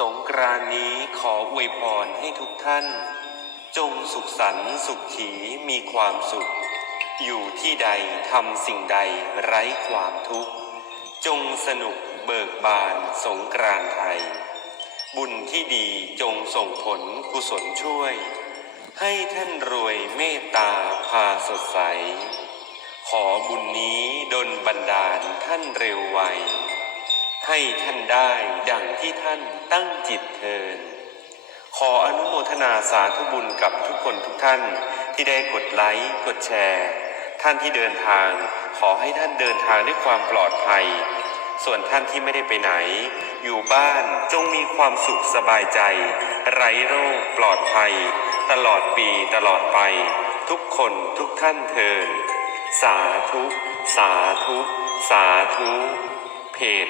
สงกรานนี้ขออวยพรให้ทุกท่าน จงสุขสันต์สุขขีมีความสุข อยู่ที่ใดทำสิ่งใดไร้ความทุกข์ จงสนุกเบิกบานสงกรานไทย บุญที่ดีจงส่งผลกุศลช่วย ให้ท่านรวยเมตตาพาสดใส ขอบุญนี้ดลบันดาลท่านเร็วไว ให้ท่านได้ดังที่ท่านตั้งจิตเทิน ขออนุโมทนาสาธุบุญกับทุกคนทุกท่านที่ได้กดไลค์กดแชร์ ท่านที่เดินทาง ขอให้ท่านเดินทางด้วยความปลอดภัย ส่วนท่านที่ไม่ได้ไปไหน อยู่บ้านจงมีความสุขสบายใจ ไร้โรคปลอดภัย ตลอดปีตลอดไป ทุกคนทุกท่านเทินสาธุ สาธุ สาธุ เพจ